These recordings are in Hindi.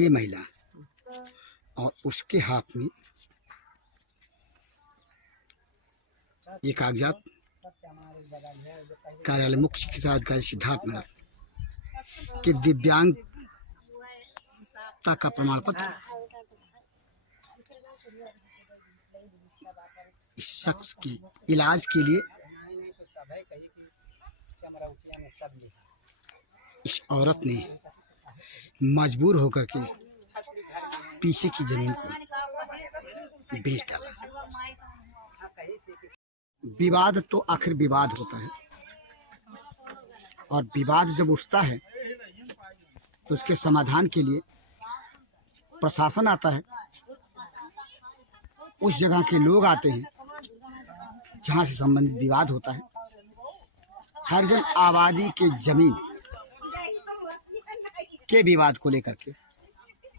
ये महिला और उसके हाथ में ये कागजात कार्यालय मुख्य चिकित्सा अधिकारी सिद्धार्थनगर के दिव्यांगता का प्रमाण पत्र इस शख्स की इलाज के लिए इस औरत ने मजबूर होकर के पीछे की जमीन को बेच डाला। विवाद तो आखिर विवाद होता है और विवाद जब उठता है तो उसके समाधान के लिए प्रशासन आता है, उस जगह के लोग आते हैं जहां से संबंधित विवाद होता है। हरिजन आबादी के जमीन के विवाद को लेकर के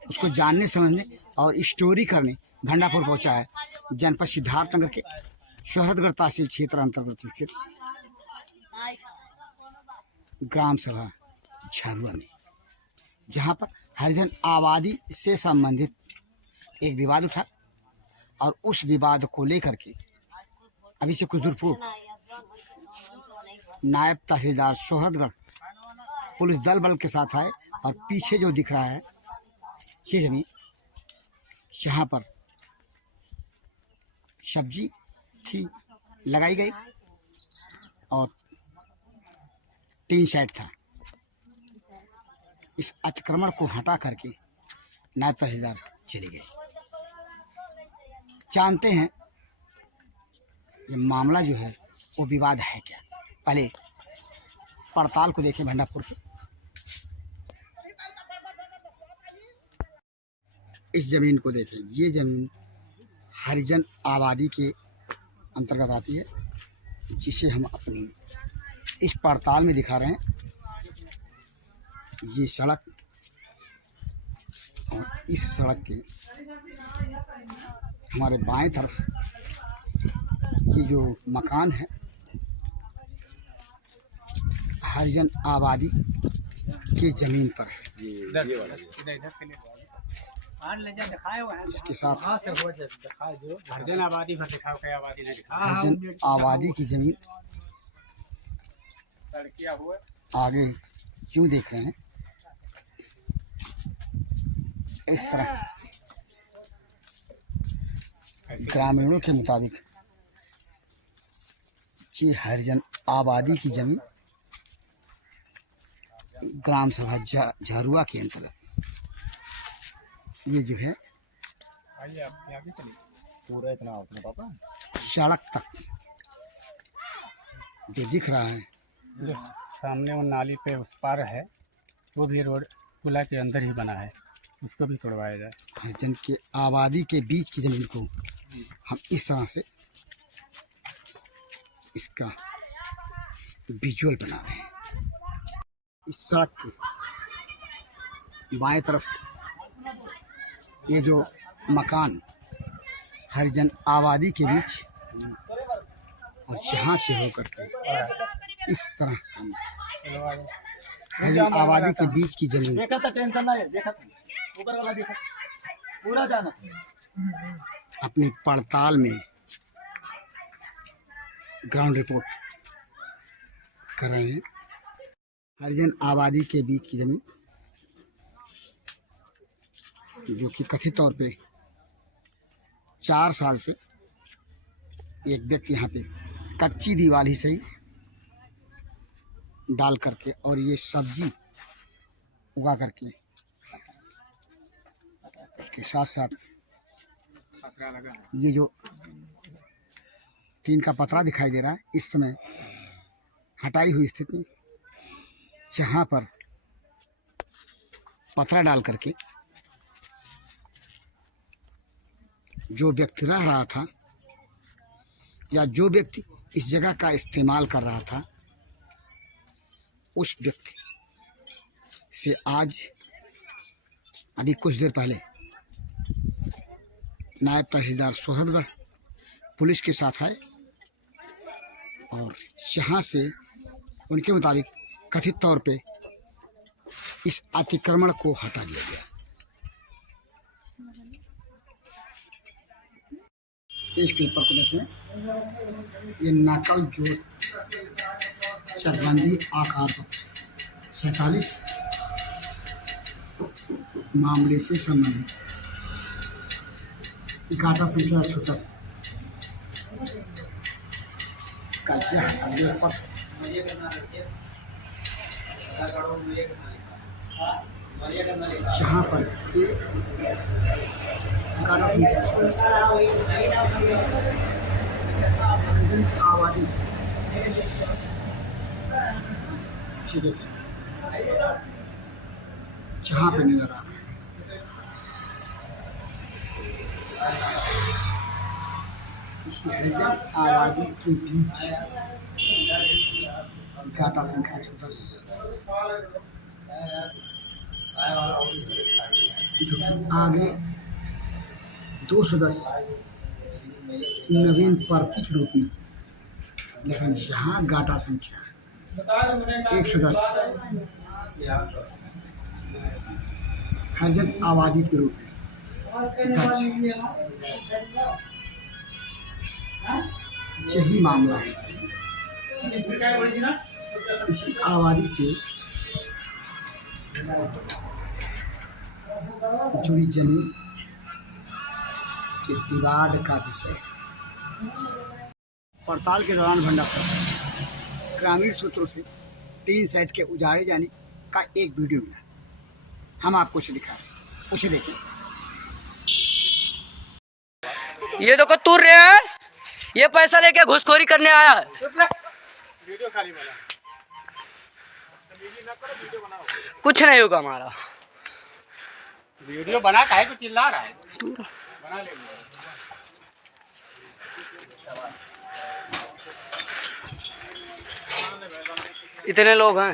उसको जानने समझने और स्टोरी करने घंडापुर पहुंचा है जनपद सिद्धार्थनगर के शोहरतगढ़ तहसील क्षेत्र अंतर्गत स्थित ग्राम सभा झारुआ में, जहां पर हरिजन आबादी से संबंधित एक विवाद उठा और उस विवाद को लेकर के अभी से कुछ दूर पूर्व नायब तहसीलदार शोहरतगढ़ पुलिस दल के साथ आए और पीछे जो दिख रहा है ये जमीन यहाँ पर सब्जी थी लगाई गई और टीन शेड था। इस अतिक्रमण को हटा करके नायब तहसीलदार चले गए। जानते हैं ये मामला जो है वो विवाद है क्या, पहले पड़ताल को देखें भंडापुर के। इस जमीन को देखें, ये जमीन हरिजन आबादी के अंतर्गत आती है, जिसे हम अपनी इस पड़ताल में दिखा रहे हैं। ये सड़क और इस सड़क के हमारे बाएं तरफ ये जो मकान है हरिजन आबादी की जमीन पर है। इसके साथ हरिजन आबादी की जमीन आगे क्यों देख रहे हैं इस तरह। ग्रामीणों के मुताबिक ये हरिजन आबादी की जमीन ग्राम सभा झारुआ के अंतर्गत ये जो है पूरा इतना पापा सड़क तक जो दिख रहा है, जो सामने वो नाली पे उस पार है वो भी रोड पुला के अंदर ही बना है, उसको भी तोड़वाया जाए। हरिजन के आबादी के बीच की जमीन को हम इस तरह से इसका विजुअल बना रहे हैं। इस सड़क के बाएं तरफ ये जो मकान हरिजन आबादी के बीच और जहाँ से होकर के इस तरह हम हरिजन आबादी के बीच की जमीन देखा था, टेंशन ना है, देखा था ऊपर वाला देखा पूरा जाना अपनी पड़ताल में ग्राउंड रिपोर्ट कर रहे हैं। हरिजन आबादी के बीच की जमीन जो कि कथित तौर पे 4 साल से एक व्यक्ति यहाँ पे कच्ची दीवार ही सही डाल करके और ये सब्जी उगा करके उसके साथ साथ ये जो टीन का पतरा दिखाई दे रहा है इस समय हटाई हुई स्थिति में, जहाँ पर पतरा डाल करके जो व्यक्ति रह रहा था या जो व्यक्ति इस जगह का इस्तेमाल कर रहा था उस व्यक्ति से आज अभी कुछ देर पहले नायब तहसीलदार शोहरतगढ़ पुलिस के साथ आए और यहाँ से उनके मुताबिक कथित तौर पे इस अतिक्रमण को हटा दिया गया। पेज पेपर को देखें, ये नकल जो चकबंदी आकार पत्र 47 मामले से संबंधित, गाटा संख्या 110 का यह अभिलेख पत्र जहाँ पर से गाटा संख्या 110 आबादी ठीक है, जहाँ पे नजर आ रहा है इस हरिजन आबादी के बीच गाटा संख्या 110 जो कि आगे 210 नवीन प्रतीक रूप में, लेकिन यहाँ गाटा संख्या 110 हरिजन आबादी के रूप में दर्ज है। यही मामला है। इसी आबादी से जुड़ी जमीन के विवाद का विषय है। पड़ताल के दौरान भंडार ग्रामीण सूत्रों से 3 साइट के उजाड़े जाने का एक वीडियो मिला, हम आपको उसे दिखा रहे हैं, उसे देखिए। ये देखो तूर रहे हैं, ये पैसा लेके घुसखोरी करने आया है। वीडियो खाली बना, कुछ नहीं होगा हमारा। वीडियो बना, काहे को चिल्ला रहा है? बना ले। इतने लोग हैं,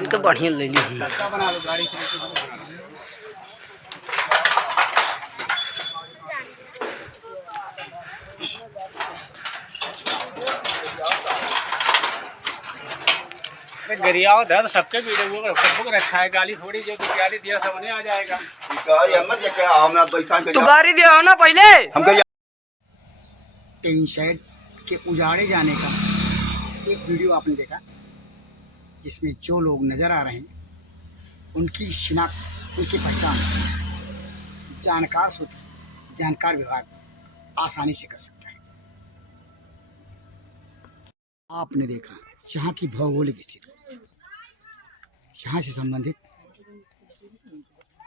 ये तो बढ़िया ले ली। बना लो गाड़ी गरियाओ दर सबके वीडियो फेसबुक रखा है, गाली थोड़ी जो गाली दिया समझ आ जाएगा। तू गाड़ी दिया ना पहले। टीन शेड के उजाड़े जाने का एक वीडियो आपने देखा, जिसमें जो लोग नजर आ रहे हैं उनकी शिनाख्त, उनकी पहचान जानकार विभाग आसानी से कर सकता है। आपने देखा यहाँ की भौगोलिक स्थिति, यहाँ से संबंधित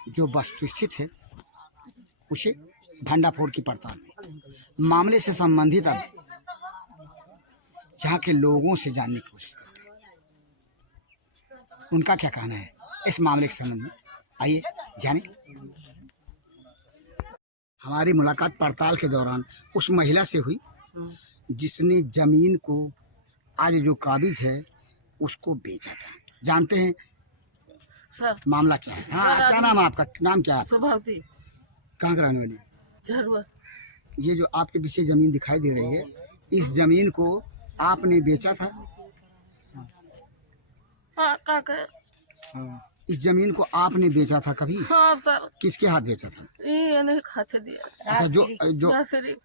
जो वस्तुस्थिति है उसे भंडाफोड़ की पड़ताल में मामले से संबंधित अब यहाँ के लोगों से जानने की कोशिश करते हैं, उनका क्या कहना है इस मामले के संबंध में। आइए जाने। हमारी मुलाकात पड़ताल के दौरान उस महिला से हुई जिसने जमीन को आज जो काबिज है उसको बेचा था। जानते हैं सर मामला क्या है? हाँ, क्या नाम है आपका? नाम क्या है? सुभावती। कहाँ के रहने वाली? झरुआ। ये जो आपके पीछे जमीन दिखाई दे रही है, इस जमीन को आपने बेचा था? हाँ काका। हाँ। इस जमीन को आपने बेचा था कभी? हाँ सर। किसके हाथ बेचा था? ये नहीं खाते दिया। अच्छा, जो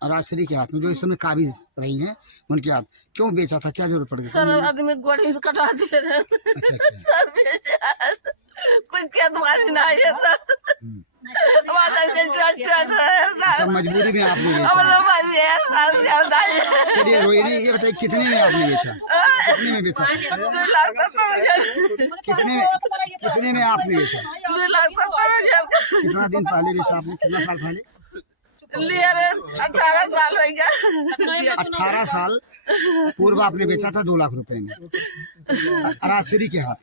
राजश्री के हाथ में, जो इस समय काबिज रही हैं उनके हाथ, क्यों बेचा था? क्या जरूरत पड़ गई? सर आदमी गोड़ी से कटा दे रहे हैं। सर बेचा कुछ क्या तुम्हारी ना है सर। हमारा से सब मजबूरी में आपने बेचा। चलिए रोहिणी, ये बताइए कितने में आपने बेचा? कितने में बेचा? कितने में आपने बेचा? 2,70,000। कितना दिन पहले बेचा आपने? कितना साल पहले? 18 साल हो गया। 18 साल पूर्व आपने बेचा था 2 लाख रुपए में राजश्री के हाथ।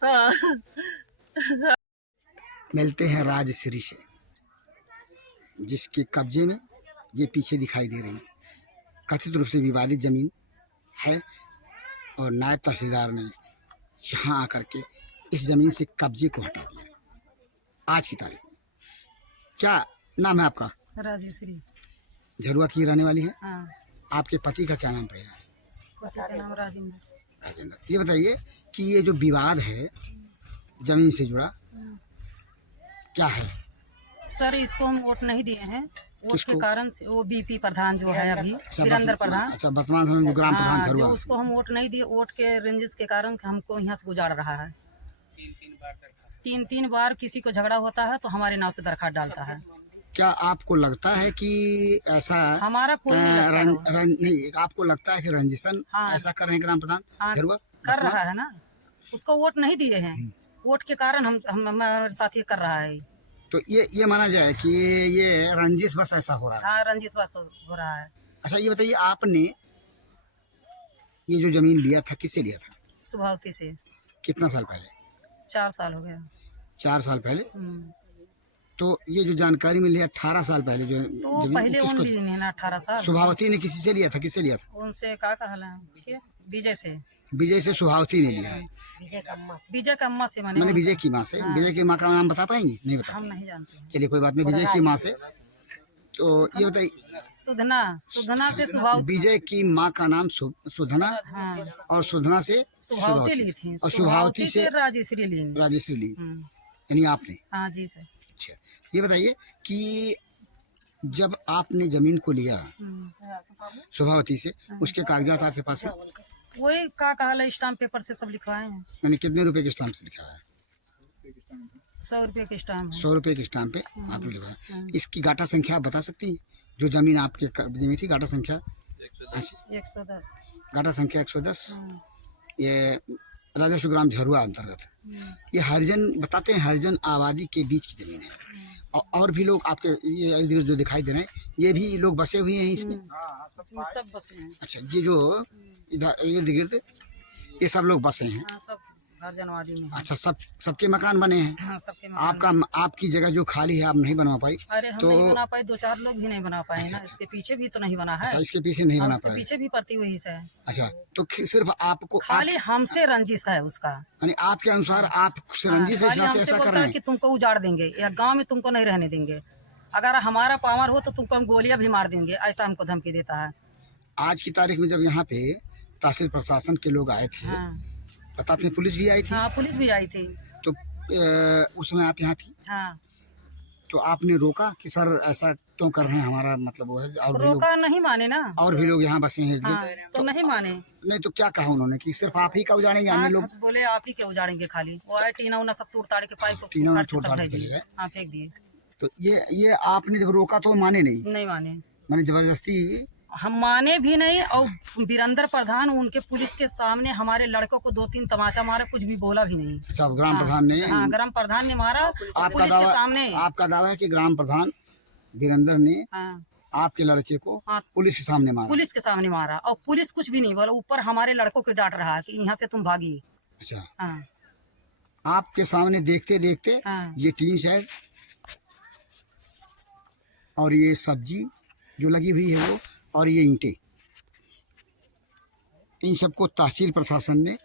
मिलते हैं राजश्री से, जिसके कब्जे में ये पीछे दिखाई दे रही है कथित रूप से विवादित जमीन है, और नायब तहसीलदार ने यहाँ आकर के इस जमीन से कब्जे को हटा दिया। आज की तारीख में क्या नाम है आपका? राजेश्री। झरुआ की रहने वाली है? हाँ। आपके पति का क्या नाम पड़ेगा? पति का नाम राजेंद्र। ये बताइए कि ये जो विवाद है जमीन से जुड़ा क्या है? सर इसको हम वोट नहीं दिए हैं। वोट के किसको? कारण से वो बीपी प्रधान जो है अभी वीरेंद्र प्रधान, अच्छा, वर्तमान समय में जो ग्राम प्रधान हाँ, जो झरुआ, उसको हम वोट नहीं दिए। वोट के रेंजेस के कारण हमको यहाँ से गुजार रहा है। 3 बार किसी को झगड़ा होता है तो हमारे नाव से दरखास्त डालता है। क्या आपको लगता है कि ऐसा हमारा कोई नहीं लगता है वो। नहीं, आपको लगता है कि रंजिशन हाँ। ऐसा कर रहे हैं ग्राम प्रधान हाँ, झरुआ? कर रहा है ना, उसको वोट नहीं दिए हैं। वोट के कारण हम हमारे साथ ये कर रहा है। तो ये माना जाए कि ये रंजिश बस ऐसा हो रहा है। हाँ, रंजित बस हो रहा है। अच्छा, ये बताइए, आपने ये जो जमीन लिया था किससे लिया था? सुभावती से कितना साल पहले? 4 साल हो गया। 4 साल पहले। हम्म। तो ये जो जानकारी मिली है 18 साल पहले जो तो जमीन पहले उन किसको? ली नहीं ना 18 साल। सुभावती ने किसी से लिया था? किससे लिया था? उनसे का कहला है विजय से। विजय से सुभावती ने लिया है। विजय का अम्मा से मैंने विजय की माँ से। विजय की माँ का नाम बता पाएंगे? नहीं बता हम पाएंगे। नहीं जानते। चलिए, कोई बात नहीं, विजय की माँ से। तो ये बताइए, सुधना से सुभावती। विजय की माँ का नाम सुधना, हाँ, और सुधना से सुभावती ली थी। और सुभावती से राजेश्वरी ली। राजेश्वरी ली, हम्म। यानी आपने। हाँ जी सर। अच्छा, ये बताइए कि जब आपने जमीन को लिया सुभावती से, उसके कागजात आपके पास है? वही का कहला स्टाम्प पेपर से सब लिखवाए हैं। यानी कितने रुपए के स्टाम्प से लिखा है? 100 रुपये के स्टाम्प है। 100 रुपए के स्टाम्प पे आपने लिखा। इसकी गाटा संख्या आप बता सकती हैं? जो जमीन आपके कब्जे में थी, गाटा संख्या? 110। गाटा संख्या 110। ये राजस्व ग्राम झरुआ अंतर्गत है। ये हरिजन बताते हैं, हरिजन आबादी के बीच की जमीन है। और भी लोग आपके ये इर्द गिर्द जो दिखाई दे रहे हैं, ये भी लोग बसे हुए हैं इसमें? इसमें सब बसे हैं। अच्छा, ये जो इधर इर्द गिर्द ये सब लोग बसे हैं? हाँ, सब हरिजन आबादी में है। अच्छा, सबके मकान बने हैं? हाँ, सबके मकान। आपकी जगह जो खाली है आप नहीं बना पाई? अरे हम नहीं बना पाए, 2-4 लोग भी नहीं बना पाए ना। इसके पीछे भी तो नहीं बना है। अच्छा, इसके पीछे नहीं और बना उसके पाए। पीछे भी पड़ती हुई है। अच्छा, तो सिर्फ आपको खाली हमसे रंजिश है उसका। यानी आपके अनुसार आप रंजिश से खाली चाहते हमसे ऐसा कर बोलता रहे है हैं? कि तुमको उजाड़ देंगे या गांव में तुमको नहीं रहने देंगे। अगर हमारा पावर हो तो तुमको हम गोलियां भी मार देंगे, ऐसा हमको धमकी देता है। आज की तारीख में जब यहाँ पे तहसील प्रशासन के लोग आए थे, हाँ, बताते हैं पुलिस भी आई थी, हाँ, पुलिस भी आई थी। तो उसमें आप यहाँ थी, हाँ, तो आपने रोका कि सर ऐसा क्यों कर रहे हैं? हमारा मतलब वो है, और भी लोग, रोका नहीं माने ना। और भी लोग यहाँ बसे हैं। हाँ, तो नहीं माने। नहीं तो क्या कहा उन्होंने कि सिर्फ आप ही का उजाड़ेंगे? अन्य लोग बोले आप ही के उजाड़ेंगे खाली। वो आए टीना उना सब तोड़ ताड़ के पाइप को टीना उना काट के तोड़ सब ताड़ के भेज चले दिए। गए। हाँ, फेंक दिए। तो ये आपने जब रोका तो माने नहीं? नहीं माने। मैंने जबरदस्ती? हम माने भी नहीं। और वीरेंद्र प्रधान उनके पुलिस के सामने हमारे लड़कों को 2-3 तमाचा मारा, कुछ भी बोला भी नहीं। अच्छा, ग्राम प्रधान ने? हाँ, ग्राम प्रधान ने मारा पुलिस के सामने। आपका दावा है कि ग्राम प्रधान वीरेंद्र ने हाँ, आपके लड़के को हाँ, पुलिस के सामने मारा? पुलिस के सामने मारा और पुलिस कुछ भी नहीं बोला। ऊपर हमारे लड़कों को डांट रहा है कि यहाँ से तुम भागिए। अच्छा, हाँ, आपके सामने देखते देखते हाँ, ये टीन शेड और ये सब्जी जो लगी हुई है वो, और ये ईंटें, इन सबको तहसील प्रशासन ने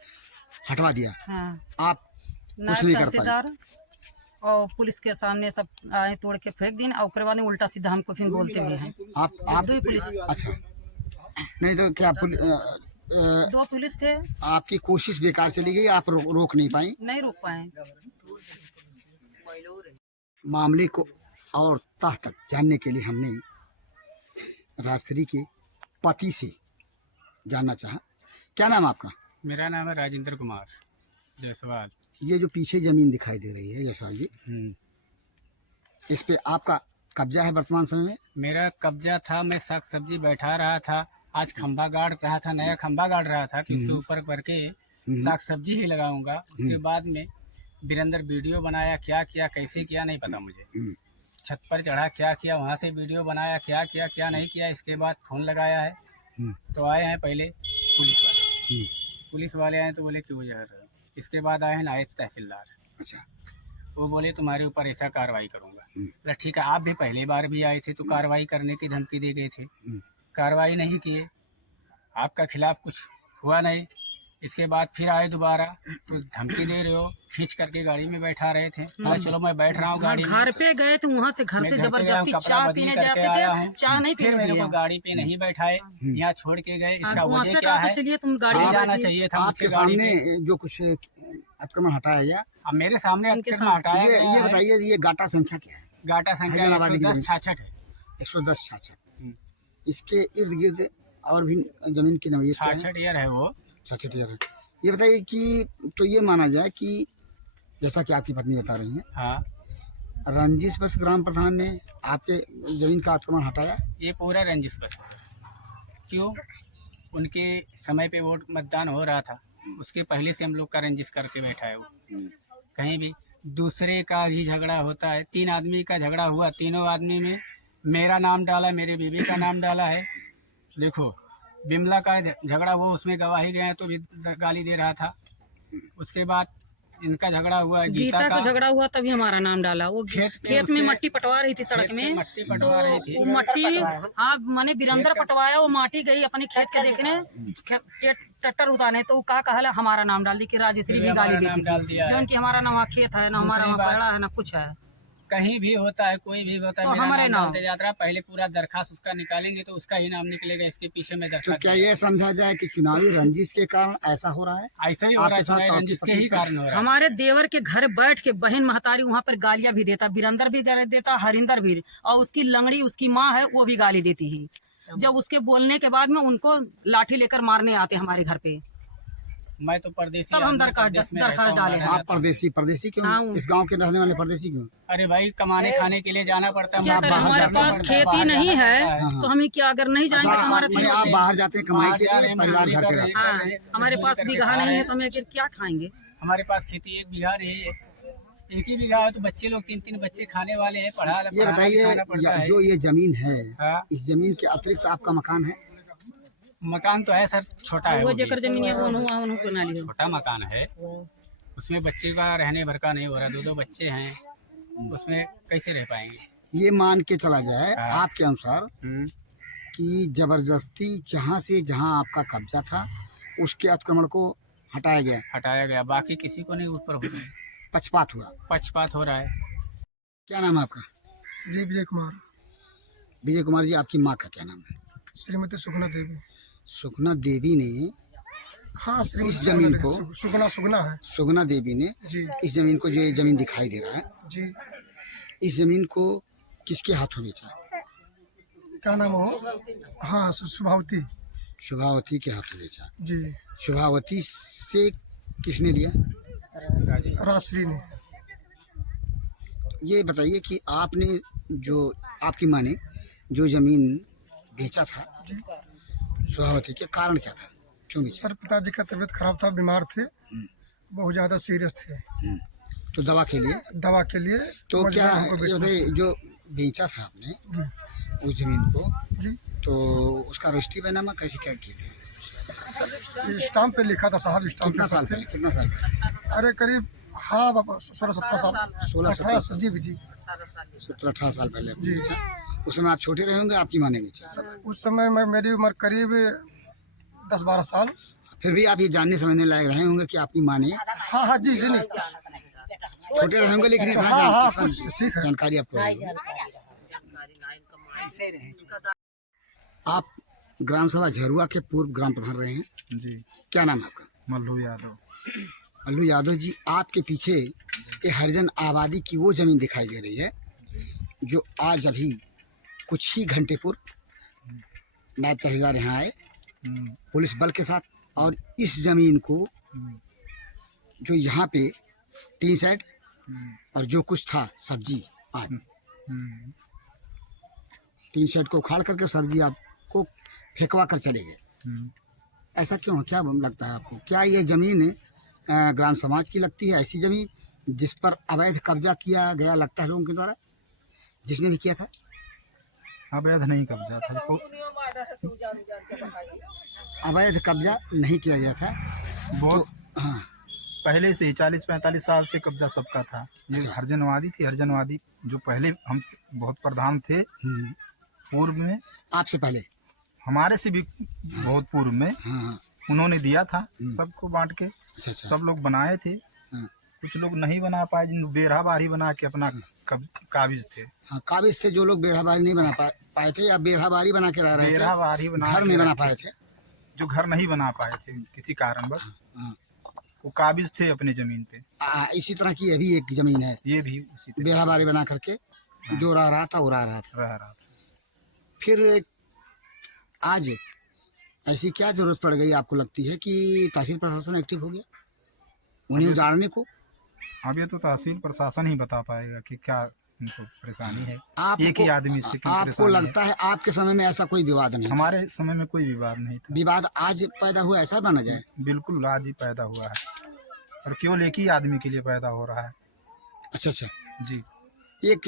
हटवा दिया। हाँ। आप कुछ नहीं नायब कर पाए? तहसीलदार और पुलिस के सामने सब आए, तोड़ के फेंक दिन और उसके बाद में उल्टा सीधा हमको फिर बोलते भी हैं। आप दो ही पुलिस, अच्छा, नहीं तो क्या 2 पुलिस थे। आपकी कोशिश बेकार चली गई? आप रोक नहीं पाई? नहीं रोक पाए। मामले को और तह तक जानने के लिए हमने राजश्री के पति से जानना चाहा। क्या नाम आपका? मेरा नाम है राजेंद्र कुमार जायसवाल। ये जो पीछे जमीन दिखाई दे रही है जायसवाल जी, इस पे आपका कब्जा है वर्तमान समय में? मेरा कब्जा था। मैं साग सब्जी बैठा रहा था। आज खंभा गाड़ रहा था, नया खंभा गाड़ रहा था कि उसके ऊपर करके साग सब्जी ही लगाऊंगा। उसके बाद में वीरेंद्र वीडियो बनाया, क्या किया कैसे किया नहीं पता मुझे। छत पर चढ़ा, क्या किया, वहाँ से वीडियो बनाया, क्या किया क्या नहीं किया। इसके बाद फोन लगाया है तो आए हैं पहले पुलिस वाले। पुलिस वाले आए तो बोले कि वो जगह। इसके बाद आए हैं नायब तहसीलदार। अच्छा, वो बोले तुम्हारे ऊपर ऐसा कार्रवाई करूंगा। बोला ठीक है, आप भी पहले बार भी आए थे तो कार्रवाई करने की धमकी दे गए थे, कार्रवाई नहीं किए, आपका खिलाफ कुछ हुआ नहीं। इसके बाद फिर आए दोबारा तो धमकी दे रहे हो, खींच करके गाड़ी में बैठा रहे थे। चलो मैं बैठ रहा हूँ गाड़ी में। घर पे गए थे, वहाँ से घर से जबरदस्ती चाय पीने जाते थे, चाय नहीं फिर पीने मेरे दिए। को गाड़ी पे नहीं बैठाए, यहाँ छोड़ के गए। इसका वहाँ वजह से क्या कहा है? चलिए तुम गाड़ी ले में जाना बैठिए। चाहिए था आपके मुझसे गाड़ी सामने पे। जो कुछ अतिक्रमण हटाया गया, अब मेरे सामने उनके अतिक्रमण हटाया ये गया है। बताइए, ये गाटा संख्या क्या है? गाटा संख्या हरिजन आबादी की 11066 है। 110 66। हम्म। इसके इर्द गिर्द और भी जमीन की नवीयत क्या है? 66 ईयर है वो। 66 ईयर है। ये बताइए कि तो ये माना जाए कि जैसा कि आपकी पत्नी बता रही हैं, हाँ, रंजिश बस ग्राम प्रधान ने आपके जमीन का अतिक्रमण हटाया। ये पूरा रंजिश बस है सर। क्यों? उनके समय पे वोट मतदान हो रहा था, उसके पहले से हम लोग का रंजिश करके बैठा है वो। कहीं भी दूसरे का ही झगड़ा होता है। 3 आदमी का झगड़ा हुआ, तीनों आदमी में मेरा नाम डाला, मेरे बीवी का नाम डाला है। देखो, बिमला का झगड़ा वो उसमें गवाही गए तो भी गाली दे रहा था। उसके बाद इनका झगड़ा हुआ है, गीता का झगड़ा हुआ तभी हमारा नाम डाला। वो खेत में मट्टी पटवा रही थी सड़क में, मट्टी पटवा रही थी। वो मट्टी हाँ मैंने बिरंदर पटवाया, वो माटी गई अपने खेत के देखने, ट्रैक्टर उतारने, तो कहा कहला हमारा नाम डाल दी कि राजश्री भी गाली देती थी, जो कि हमारा ना वहाँ खेत है, ना हमारा वहाँ पड़ा है, ना कुछ है। कहीं भी होता है, कोई भी होता है, तो मेरा हमारे नाम नाम डालते जाता है। पहले पूरा दरखास्त उसका निकालेंगे तो उसका ही नाम निकलेगा, इसके पीछे में तो दरखास्त। क्या ये समझा जाए कि चुनावी रंजिश के कारण ऐसा हो रहा है? ऐसा ही हो रहा है, आपके साथ चुनावी आपकी रंजिश के पत्नी ही से? कारण हो रहा है। हमारे देवर के घर बैठ के बहन महतारी वहाँ पर गालियाँ भी देता, बिरंदर भी देता, हरिंदर भी, और उसकी लंगड़ी उसकी माँ है वो भी गाली देती ही। जब उसके बोलने के बाद में उनको लाठी लेकर मारने आते हमारे घर पे, मैं तो परदेसी तब हम आदमी, दरखास्त परदेश में रहता हूँ, डाले हैं। आप परदेसी क्यों? हाँ, इस गांव के रहने वाले परदेसी क्यों? अरे भाई, कमाने खाने के लिए जाना पड़ता है। क्या आप करें, बाहर हमारे जाते पास हैं? खेती बाहर नहीं जाना है पड़ता तो हमें क्या, अगर नहीं जाएंगे तो हमारे मैंने आप बाहर जाते हैं कमाई के लिए, परिवार घर पे रहता है। हाँ, हमारे पास बीघा नहीं है तो हमें क्या खाएंगे। हमारे पास खेती 1 बीघा नहीं है। 1 ही बीघा है तो बच्चे लोग 3-3 बच्चे खाने वाले हैं। ये बताइए, जो ये जमीन है, हाँ। इस जमीन के अतिरिक्त आपका मकान है? मकान तो है सर, छोटा है। वो वो जेकर भी जमीन है वो उन्होंने बना ली। छोटा मकान है, उसमें बच्चे का रहने भर का नहीं हो रहा। 2-2 बच्चे हैं, उसमें कैसे रह पाएंगे? ये मान के चला जाए हाँ। आपके अनुसार कि जबरदस्ती जहाँ आपका कब्जा था उसके अतिक्रमण को हटाया गया, हटाया गया, बाकी किसी को नहीं ऊपर हो रहा है। पक्षपात हुआ। पक्षपात हो रहा है। क्या नाम है आपका? जी विजय कुमार। विजय कुमार जी, आपकी माँ का क्या नाम है? श्रीमती सुगना देवी। सुगना देवी ने हाँ, इस जमीन को सुगना है सुगना देवी ने जी। इस जमीन को, जो ये जमीन दिखाई दे रहा है, जी, इस जमीन को किसके हाथों बेचा? क्या नाम हो? हाँ, शुभावती शुभावती के हाथों बेचा। जी। शुभावती से किसने लिया? राजश्री ने। ये बताइए कि आपने जो, आपकी माँ ने जो जमीन बेचा था शुभावती के, कारण क्या था, क्यों बेचा? सर, पिताजी का तबीयत खराब था, बीमार थे, बहुत ज़्यादा सीरियस थे, तो दवा के लिए। दवा के लिए तो मजबूर क्या हमको बेचना जो बेचा था आपने जी। उस जमीन को, जी। तो उसका रजिस्ट्री बैनामा कैसे क्या किए थे? ये स्टाम्प पे लिखा था साहब, स्टाम्प कितना पे साल थे। पहले? कितना साल पहले? अरे करीब, हाँ बाबा, 16-17 साल। 16-17 साल। जी जी। 17-18 साल पहले आपने जी। बेचा। उस समय आप छोटे रहे होंगे, आपकी माँ ने बेचा। उस समय मेरी उम्र करीब 10-12 साल। फिर भी आप ये जानने समझने लायक रहे होंगे कि आपकी माँ ने, हाँ हाँ जी जी। नहीं, छोटे रहे होंगे लेकिन इतना हाँ हाँ इतना कुछ ठीक है। जानकारी आपको है। आप ग्राम सभा झरुआ के पूर्व ग्राम प्रधान रहे हैं जी। क्या नाम है आपका? मल्लू यादव। मल्लू यादव जी, आपके पीछे ये हरिजन आबादी की वो जमीन दिखाई दे रही है जो आज अभी कुछ ही घंटे पूर्व नायब तहसीलदार यहाँ आए पुलिस बल के साथ, और इस जमीन को जो यहाँ पे 3 साइड और जो कुछ था सब्जी आदि, 3 साइड को उखाड़ करके सब्जी आपको फेंकवा कर चले गए। ऐसा क्यों? क्या लगता है आपको? क्या ये जमीन ग्राम समाज की लगती है, ऐसी जमीन जिस पर अवैध कब्जा किया गया लगता है लोगों के द्वारा, जिसने भी किया था? अवैध नहीं कब्जा था, अवैध कब्जा नहीं किया गया था। बहुत हाँ, पहले से ही 40-45 साल से कब्जा सबका था। ये हरिजनवादी थी, हरिजनवादी जो पहले हम बहुत प्रधान थे पूर्व में, आपसे पहले, हमारे से भी बहुत पूर्व में हाँ, उन्होंने दिया था सबको बांट के। अच्छा अच्छा, सब लोग बनाए थे, हाँ। कुछ लोग नहीं बना पाए, जिन बेरहा बारी बना के अपना काबिज थे। हाँ, काबिज थे जो लोग बेड़ाबारी नहीं बना पाए थे, या बेड़ाबारी बना के रह रहे बेरहा थे, बारी बना घर के नहीं बना रखे, पाए थे। जो घर नहीं बना पाए थे किसी कारणवश, हाँ। वो काबिज थे अपनी जमीन पे। इसी तरह की अभी एक जमीन है, ये भी उसी तरह। बेड़ाबारी बना करके जो रह रहा था वो रह रहा था। रह रहा था। फिर आज ऐसी क्या जरूरत पड़ गई आपको लगती है कि तहसील प्रशासन एक्टिव हो गया उन्हें उजाड़ने को? अब ये तो तहसील प्रशासन ही बता पाएगा कि क्या उनको परेशानी है। आपको एक ही आदमी से क्यों आपको परेशानी है? लगता है आपके समय में ऐसा कोई विवाद नहीं था? हमारे समय में कोई विवाद नहीं था। विवाद आज पैदा हुआ ऐसा माना जाए? बिल्कुल आज ही पैदा हुआ है और केवल एक ही आदमी के लिए पैदा हो रहा है। अच्छा अच्छा। जी एक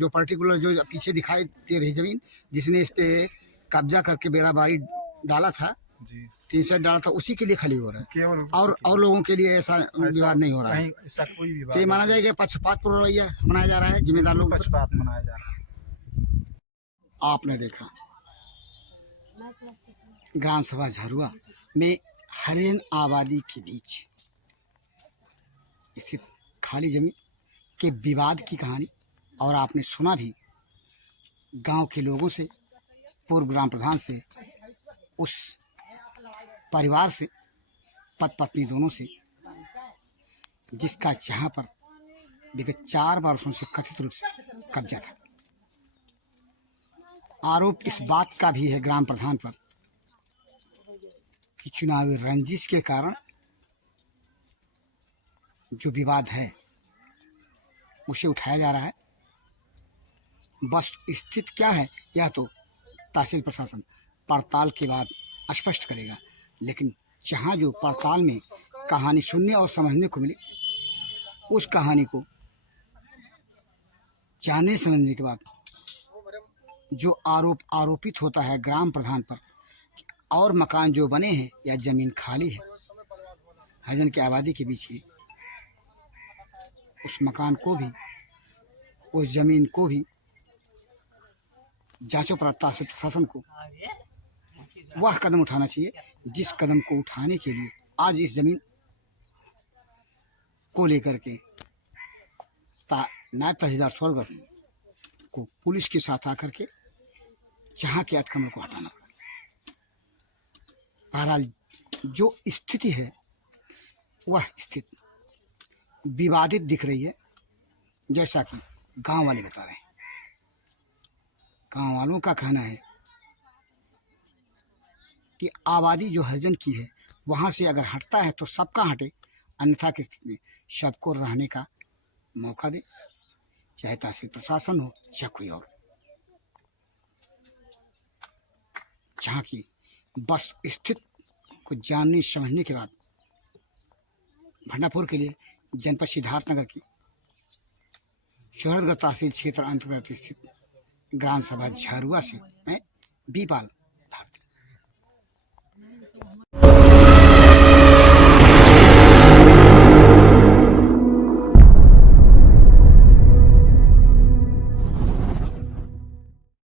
जो पर्टिकुलर जो पीछे दिखाई दे रही जमीन जिसने इस पे कब्जा करके बेराबारी डाला था, जी 3 सेट डाला था, उसी के लिए खाली हो रहा है केवल और लोगों के लिए ऐसा विवाद नहीं हो रहा है? कहीं ऐसा कोई विवाद तो ये माना जाएगा पक्षपातपूर्ण रवैया अपनाया जा रहा है जिम्मेदार लोगों पर? पक्षपात मनाया जा रहा है। आपने देखा ग्राम सभा झारुआ में हरिजन आबादी के बीच स्थित खाली जमीन के विवाद की कहानी, और आपने सुना भी गांव के लोगों से, पूर्व ग्राम प्रधान से, उस परिवार से, पति पत्नी दोनों से, जिसका जहां पर विगत 4 वर्षों से कथित रूप से कब्जा था। आरोप इस बात का भी है ग्राम प्रधान पर कि चुनावी रंजिश के कारण जो विवाद है उसे उठाया जा रहा है। बस स्थिति क्या है यह तो तहसील प्रशासन पड़ताल के बाद स्पष्ट करेगा, लेकिन जहाँ जो पड़ताल में कहानी सुनने और समझने को मिली, उस कहानी को जानने समझने के बाद जो आरोपित होता है ग्राम प्रधान पर और मकान जो बने हैं या जमीन खाली है हरिजन की आबादी के बीच में, उस मकान को भी, उस जमीन को भी जांचों पर तहसील प्रशासन को वह कदम उठाना चाहिए जिस कदम को उठाने के लिए आज इस जमीन को लेकर के नायब तहसीलदार सोलगढ़ को पुलिस के साथ आकर के जहाँ के अतिक्रमण को हटाना पड़ा। बहरहाल जो स्थिति है वह स्थिति विवादित दिख रही है, जैसा कि गांव वाले बता रहे हैं। गांव वालों का कहना है कि आबादी जो हरिजन की है वहाँ से अगर हटता है तो सबका हटे, अन्यथा की स्थिति में सबको रहने का मौका दे, चाहे तहसील प्रशासन हो या कोई और। जहाँ की बस स्थिति को जानने समझने के बाद भंडापुर के लिए जनपद सिद्धार्थनगर की शोहरतगढ़ तहसील क्षेत्र अंतर्गत स्थित ग्राम सभा झारुआ से मैं बीपाल